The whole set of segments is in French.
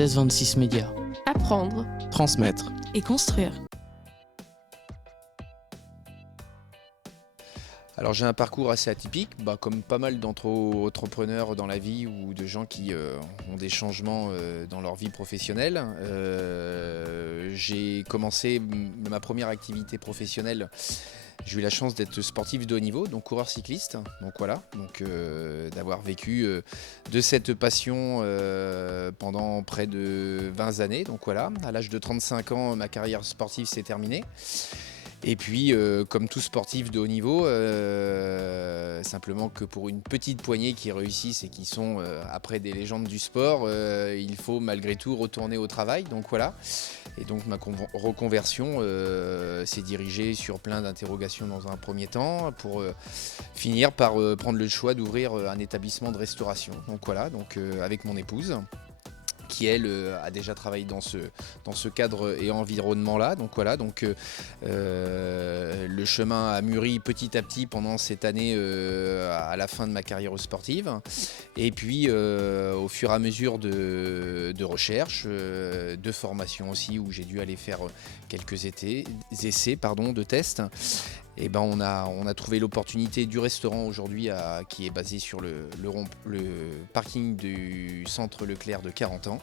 1626 Médias. Apprendre Transmettre. et construire. Alors j'ai un parcours assez atypique, comme pas mal d'entrepreneurs dans la vie ou de gens qui ont des changements dans leur vie professionnelle. J'ai commencé ma première activité professionnelle. J'ai eu la chance d'être sportif de haut niveau, donc coureur cycliste. Donc voilà, d'avoir vécu de cette passion pendant près de 20 années. Donc voilà, à l'âge de 35 ans, ma carrière sportive s'est terminée. Et puis, comme tout sportif de haut niveau, simplement que pour une petite poignée qui réussissent et qui sont après des légendes du sport, il faut malgré tout retourner au travail. Donc voilà. Et donc ma reconversion s'est dirigée sur plein d'interrogations dans un premier temps pour finir par prendre le choix d'ouvrir un établissement de restauration. Donc voilà, avec mon épouse, qui elle a déjà travaillé dans ce cadre et environnement-là. Le chemin a mûri petit à petit pendant cette année à la fin de ma carrière sportive. Et puis au fur et à mesure de recherche, de formation aussi, où j'ai dû aller faire quelques essais de tests. Et on a trouvé l'opportunité du restaurant aujourd'hui qui est basé sur le parking du centre Leclerc de Carentan.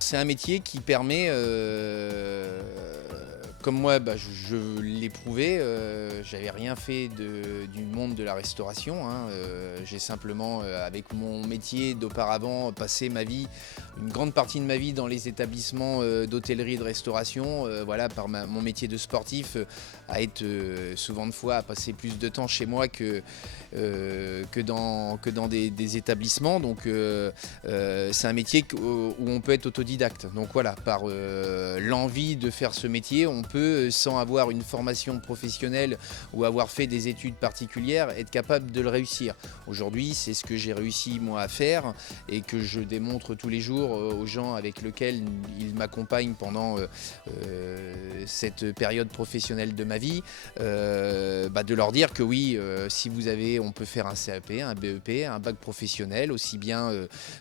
C'est un métier qui permet, comme moi je l'ai prouvé, j'avais rien fait du monde de la restauration. J'ai simplement, avec mon métier d'auparavant, passé une grande partie de ma vie dans les établissements d'hôtellerie et de restauration. Par mon métier de sportif, à être souvent de fois à passer plus de temps chez moi que dans des établissements. C'est un métier où on peut être autodidacte. Donc voilà, par l'envie de faire ce métier, on peut, sans avoir une formation professionnelle ou avoir fait des études particulières, être capable de le réussir. Aujourd'hui, c'est ce que j'ai réussi moi à faire et que je démontre tous les jours aux gens avec lesquels ils m'accompagnent pendant cette période professionnelle de ma vie, de leur dire que oui, si on peut faire un CAP, un BEP, un bac professionnel, aussi bien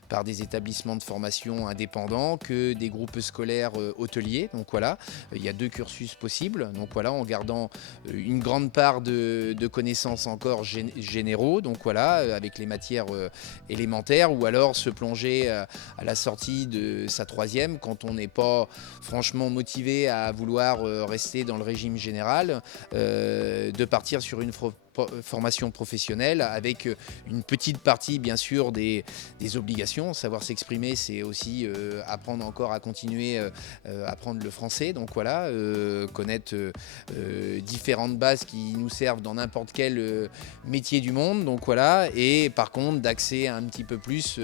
par des établissements de formation indépendants que des groupes scolaires hôteliers. Donc voilà, il y a 2 cursus possibles. Donc voilà, en gardant une grande part de connaissances encore généraux. Donc voilà, avec les matières élémentaires, ou alors se plonger à la sortie de sa 3e quand on n'est pas franchement motivé à vouloir rester dans le régime général, de partir sur une formation professionnelle avec une petite partie bien sûr des obligations. Savoir s'exprimer, c'est aussi apprendre encore à continuer à apprendre le français. Donc voilà, connaître différentes bases qui nous servent dans n'importe quel métier du monde. Donc voilà, et par contre d'axer un petit peu plus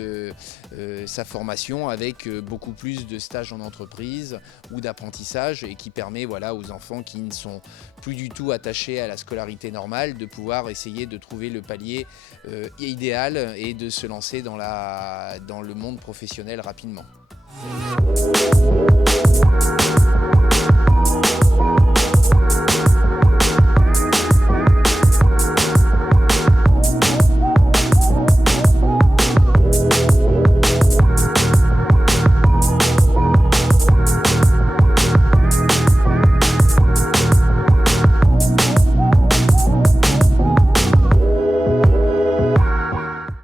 sa formation avec beaucoup plus de stages en entreprise ou d'apprentissage, et qui permet aux enfants qui ne sont plus du tout attachés à la scolarité normale de pouvoir essayer de trouver le palier idéal et de se lancer dans le monde professionnel rapidement.